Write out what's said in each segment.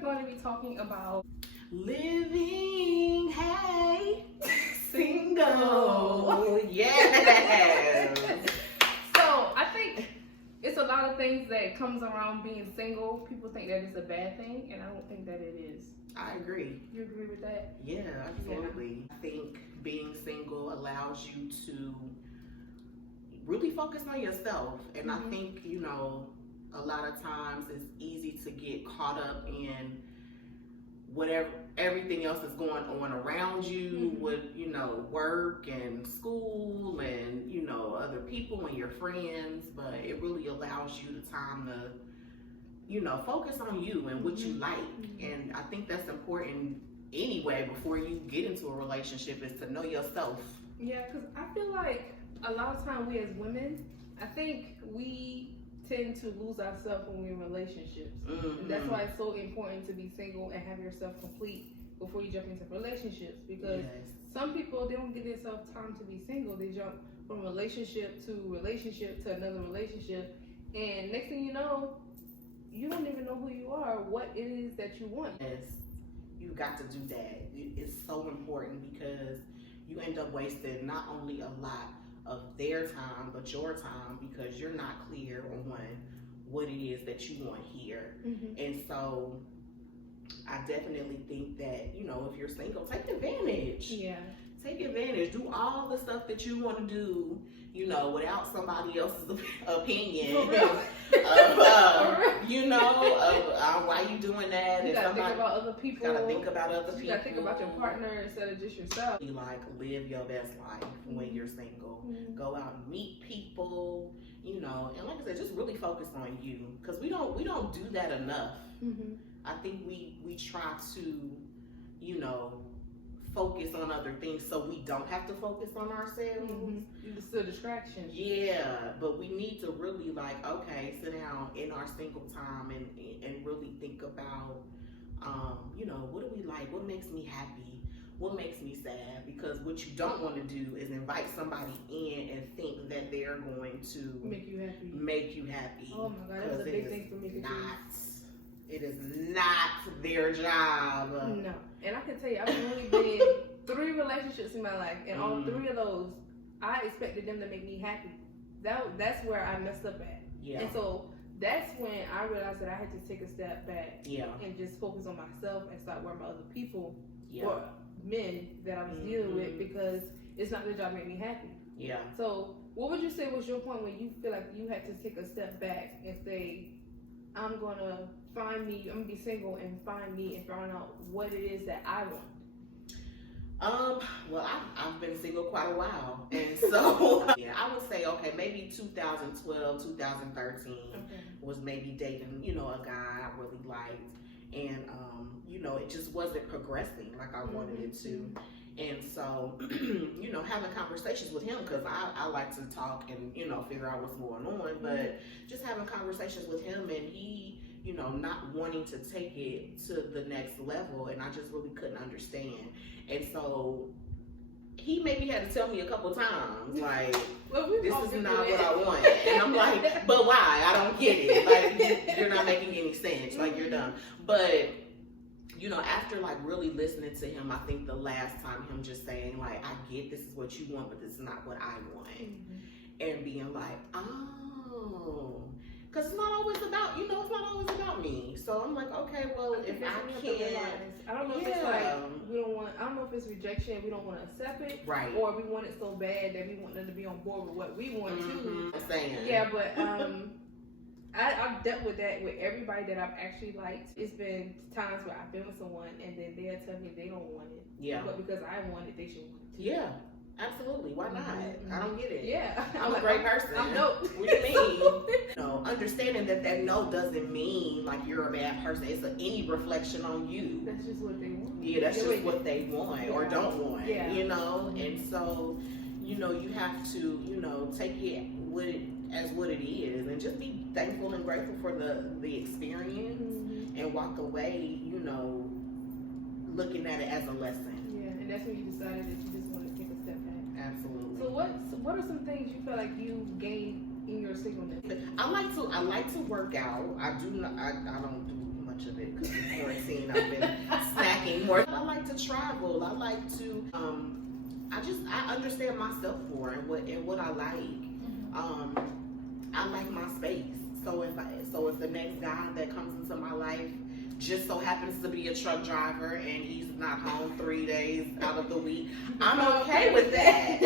going to be talking about living, hey, single. Yes. So I think it's a lot of things that comes around being single. People think that it's a bad thing, and I don't think that it is. I agree. You agree with that? Yeah, absolutely. I think being single allows you to really focus on yourself. And I think, a lot of times it's easy to get caught up in whatever everything else is going on around you with, work and school and, other people and your friends. But it really allows you the time to, focus on you and what you like. And I think that's important anyway before you get into a relationship, is to know yourself. Yeah, because I feel like a lot of time we as women, I think we tend to lose ourselves when we're in relationships. And that's why it's so important to be single and have yourself complete before you jump into relationships. Because some people, they don't give themselves time to be single. They jump from relationship to another relationship. And next thing you know, you don't even know who you are, what it is that you want. Yes, you got to do that. It's so important because you end up wasting not only a lot of their time, but your time, because you're not clear on what it is that you want here. And so I definitely think that, if you're single, take advantage. Yeah. Take advantage. Do all the stuff that you want to do, without somebody else's opinion. Why you doing that? You gotta think about other people. You gotta think about other people. You gotta think about your partner instead of just yourself. You live your best life when you're single. Go out and meet people, and like I said, just really focus on you, because we don't do that enough. I think we try to, focus on other things so we don't have to focus on ourselves. It's still distractions. Yeah, but we need to really sit down in our single time and really think about, what do we like? What makes me happy? What makes me sad? Because what you don't want to do is invite somebody in and think that they're going to make you happy. Oh my God, that's a big thing for me to do. It is not their job. No. And I can tell you, I've only been in 3 relationships in my life, and all 3 of those, I expected them to make me happy. That's where I messed up at. Yeah. And so that's when I realized that I had to take a step back and just focus on myself and start worrying about other people or men that I was dealing with, because it's not their job to make me happy. Yeah. So what would you say was your point when you feel like you had to take a step back and say, I'm gonna be single and find me and find out what it is that I want? Well, I've been single quite a while, and so I would say, maybe 2012, 2013 was maybe dating, a guy I really liked, and it just wasn't progressing like I wanted it to. And so, having conversations with him, because I like to talk and, figure out what's going on, but just having conversations with him, and he, not wanting to take it to the next level, and I just really couldn't understand. And so he maybe had to tell me a couple times, this is not what I want. And I'm like, but why? I don't get it. You're not making any sense. You're dumb. But after really listening to him, I think the last time him just saying I get this is what you want, but this is not what I want. And being like, oh, because it's not always about, it's not always about me. So I'm like, okay, well, if I can't. I don't know if it's we don't want, I don't know if it's rejection, we don't want to accept it. Right. Or we want it so bad that we want them to be on board with what we want too. I'm saying. Yeah, but I've dealt with that with everybody that I've actually liked. It's been times where I've been with someone and then they'll tell me they don't want it. Yeah. But because I want it, they should want it too. Yeah. Absolutely. Why not? I don't get it. Yeah. I'm a great person. I'm dope. What do you mean? Understanding that no doesn't mean you're a bad person. It's any reflection on you. That's just what they want. Yeah, that's just what they want or don't want. Yeah. And so, you have to, take it as what it is, and just be thankful and grateful for the experience and walk away, looking at it as a lesson. Yeah, and that's when you decided that you just want to take a step back. Absolutely. So what are some things you feel like you gained in your singleness? I like to work out. I don't do much much of it because in quarantine I've been snacking more. I like to travel. I like to, I understand myself more and what I like. I like my space. So if the next guy that comes into my life just so happens to be a truck driver and he's not home 3 days out of the week, I'm okay with that.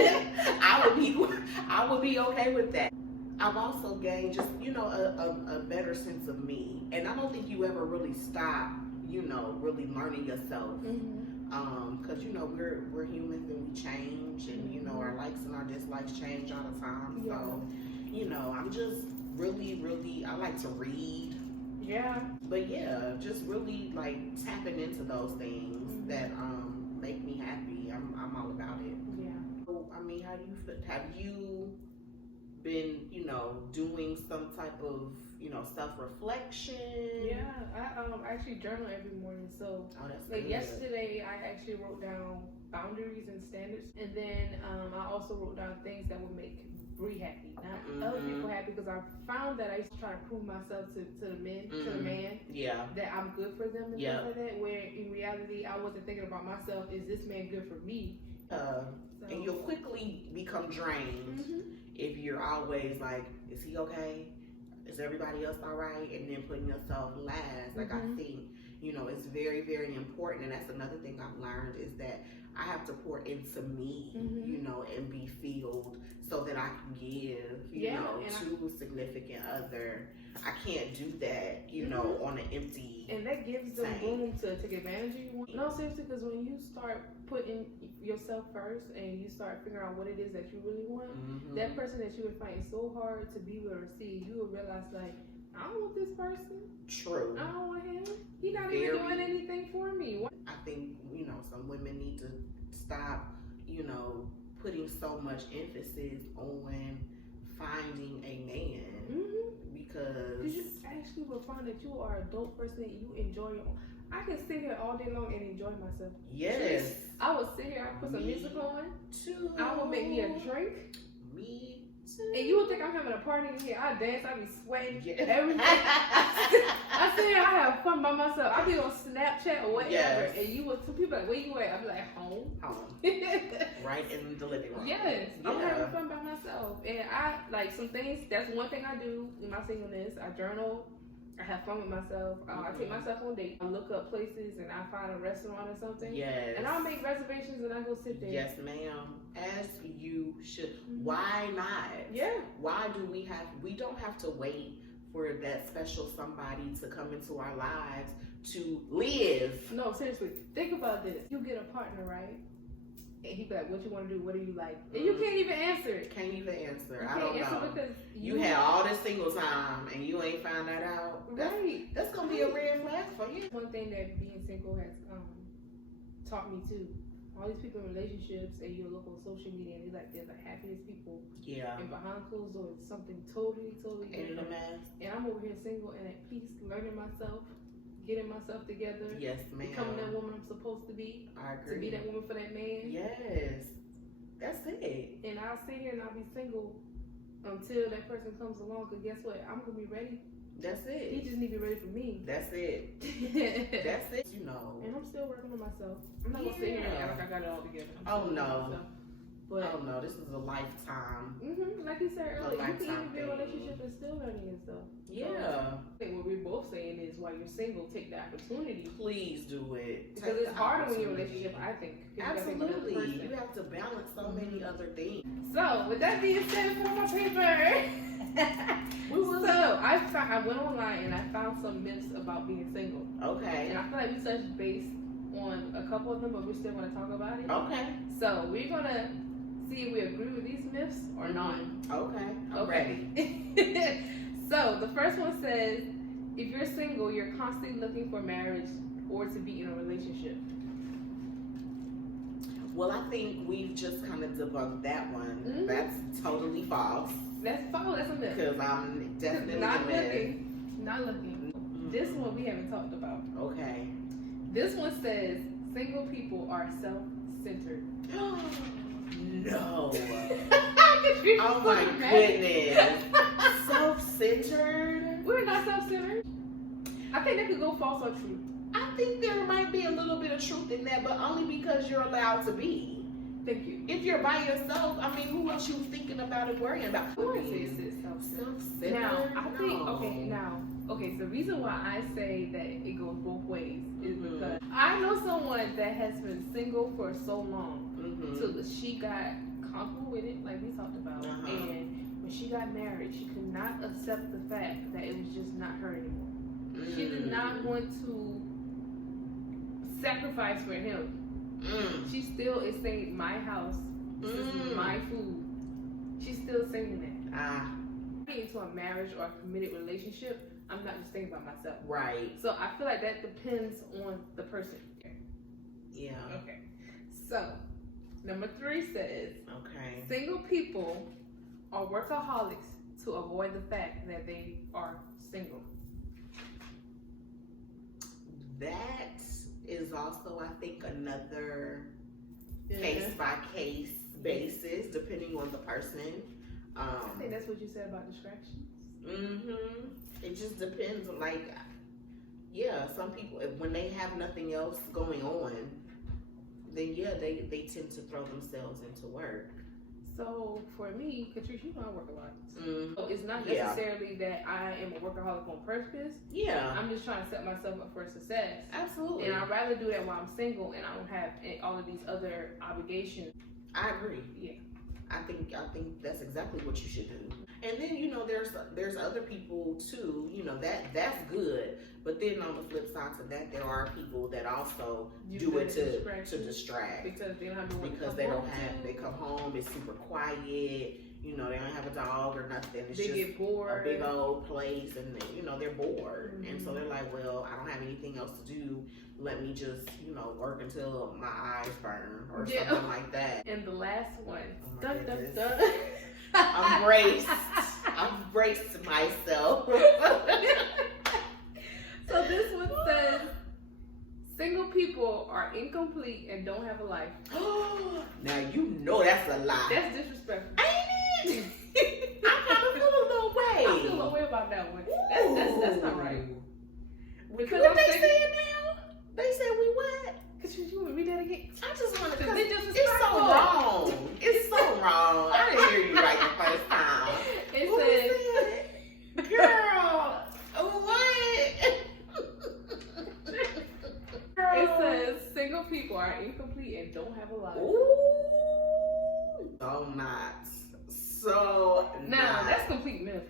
I would be okay with that. I've also gained just, a better sense of me. And I don't think you ever really stop, really learning yourself. Because, we're humans and we change and, our likes and our dislikes change all the time. Yeah. So, I'm just really, I like to read. Yeah. But yeah, just really like tapping into those things that make me happy. I'm all about it. Yeah. So, I mean, have you been, doing some type of, self-reflection? Yeah, I actually journal every morning. So that's like good. Yesterday I actually wrote down boundaries and standards, and then I also wrote down things that would make Bree happy, not other people happy, because I found that I used to try to prove myself to the men, to the man, that I'm good for them and things like that, where in reality I wasn't thinking about myself. Is this man good for me? And you'll quickly become drained if you're always like, is he okay? Is everybody else all right? And then putting yourself last. Like I think, it's very, very important. And that's another thing I've learned is that I have to pour into me, and be filled so that I can give, to a significant other. I can't do that, on an empty. And that gives them room to take advantage of you. No, seriously, because when you start putting yourself first and you start figuring out what it is that you really want, that person that you were fighting so hard to be with or see, you will realize, like, I don't want this person. True. I don't want him. He's not even doing anything for me. I think, some women need to stop, putting so much emphasis on finding a man. Because you actually will find that you are a dope person and you enjoy your own. I can sit here all day long and enjoy myself. Yes. I will sit here, I put some music on. Too. I will make me a drink. Me too. And you would think I'm having a party in here. I dance, I be sweating, everything. I sit here, I have fun by myself. I be on Snapchat or whatever. And you would, some people like, where you at? I be like, home. Right in the living room. Yes. I'm having fun by myself. And I, like, some things, that's one thing I do in my singleness. I journal. I have fun with myself. I take myself on dates. I look up places and I find a restaurant or something. Yes. And I'll make reservations and I go sit there. Yes, ma'am. As you should. Why not? Yeah. Why do we don't have to wait for that special somebody to come into our lives to live. No, seriously. Think about this. You get a partner, right? And he be like, what you want to do? What do you like? And you can't even answer it. Can't even answer. I don't know. Because you had all this single time and you ain't found that out. Right. That's going to be a red flag for you. One thing that being single has taught me too. All these people in relationships and you look on social media and they're the happiest people. Yeah. And behind closed doors, it's something totally different. And I'm over here single and at peace, learning myself. Getting myself together. Yes, ma'am. Becoming that woman I'm supposed to be. I agree. To be that woman for that man. Yes. That's it. And I'll sit here and I'll be single until that person comes along. Because guess what? I'm going to be ready. That's it. He just need to be ready for me. That's it. That's it. And I'm still working on myself. I'm not going to sit here and act like I got it all together. Oh, no. But, no, this is a lifetime. Like you said earlier, you can even be in a relationship and still learning and stuff. Yeah. So, what we're both saying is, while you're single, take the opportunity. Please do it. Because it's harder when you're in a relationship, I think. Absolutely. You have to balance so many other things. So, with that being said, for my paper, so I went online and I found some myths about being single. Okay. And I feel like we touched base on a couple of them, but we're still going to talk about it. Okay. So, we're going to see if we agree with these myths or not. Okay. I'm ready. So the first one says, if you're single, you're constantly looking for marriage or to be in a relationship. Well, I think we've just kind of debunked that one. That's totally false. That's false. That's a myth. Because I'm definitely not looking. This one we haven't talked about. Okay. This one says single people are self-centered. No. Oh my goodness. Self-centered? We're not self-centered. I think that could go false or true. I think there might be a little bit of truth in that, but only because you're allowed to be. Thank you. If you're by yourself, I mean, who else you thinking about and worrying about? Self-centered. Now, I think, okay, so the reason why I say that it goes both ways is because I know someone that has been single for so long till she got comfortable with it, like we talked about, and when she got married, she could not accept the fact that it was just not her anymore. She did not want to sacrifice for him. She still is saying, my house, this is my food. She's still saying that. Into a marriage or a committed relationship, I'm not just thinking about myself. Right. So I feel like that depends on the person. Yeah. Okay. So, number 3 says, okay, single people are workaholics to avoid the fact that they are single. That is also, I think, another case-by-case basis, depending on the person. I think that's what you said about distractions. It just depends on, like, yeah, some people, when they have nothing else going on, then yeah, they tend to throw themselves into work. So for me, Catrice, you know I work a lot. So it's not necessarily that I am a workaholic on purpose. Yeah. I'm just trying to set myself up for success. Absolutely. And I'd rather do that while I'm single and I don't have all of these other obligations. I agree. Yeah. I think that's exactly what you should do. And then, you know, there's other people too, you know, that's good. But then on the flip side to that, there are people that also do it to distract. Because they don't have they come home, it's super quiet, you know, they don't have a dog or nothing. It's they just get bored. A big old place and, you know, they're bored. And so they're like, well, I don't have anything else to do. Let me just, you know, work until my eyes burn or something like that. And the last one. I'm braced myself. So this one says, single people are incomplete and don't have a life. Now you know that's a lie. That's disrespectful. Ain't it? I kind of feel a little way. I feel a little way about that one. That's not right. Because what they saying now? They said we what? Could you want to read that again? I just want to. It's so wrong. It's so wrong. I didn't hear you right the first time. It said, girl, what? It says single people are incomplete and don't have a life. Ooh, so not. That's complete myth.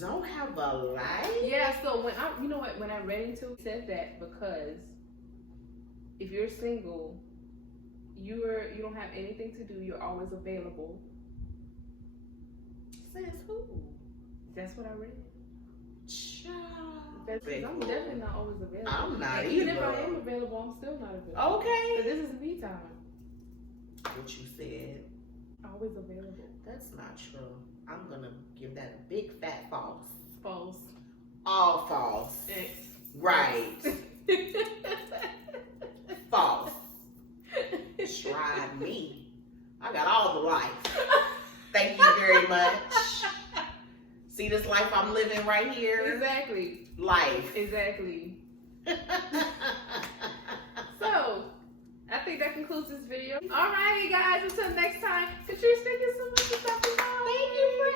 Don't have a life? Yeah. So when I read into it, said that because if you're single, you don't have anything to do. You're always available. Says who? That's what I read. Child. I'm definitely not always available. I'm not either. Even if I am available, I'm still not available. Okay. But this is me time. What you said. Always available. That's not true. I'm gonna give that a big fat false. False. All false. X. Right. False. Try me. I got all the life. Thank you very much. See this life I'm living right here? Exactly. Life. Exactly. So, I think that concludes this video. Alrighty, guys. Until next time. Catrice, thank you so much for stopping by. Thank you for